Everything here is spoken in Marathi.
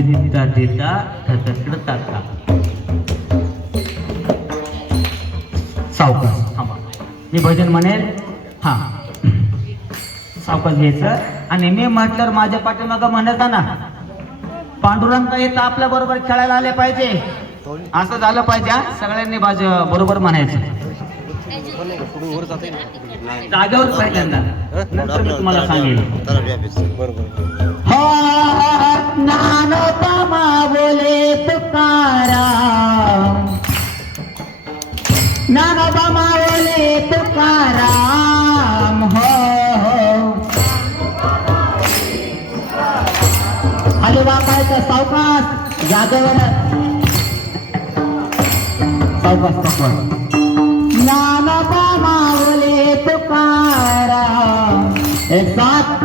देता देता थटकड टाका. सावकाश थांबा, मी भजन म्हणेल. हा, सावकाश घ्यायचं. आणि मी म्हटल्यावर माझ्या पाठीमागं म्हणता ना, पांडुरंग येतं आपल्या बरोबर खेळायला आले पाहिजे, असं झालं पाहिजे. सगळ्यांनी बरोबर म्हणायचं. जागेवर पहिल्यांदा, नंतर मी तुम्हाला सांगेल. ज्ञानोबा माऊली तुकाराम, ज्ञानोबा माऊली तुकाराम. हो खाली वाकायचं, सावकाश जागेवर, सावकाश. ज्ञानोबा माऊली तुकाराम. एक साथ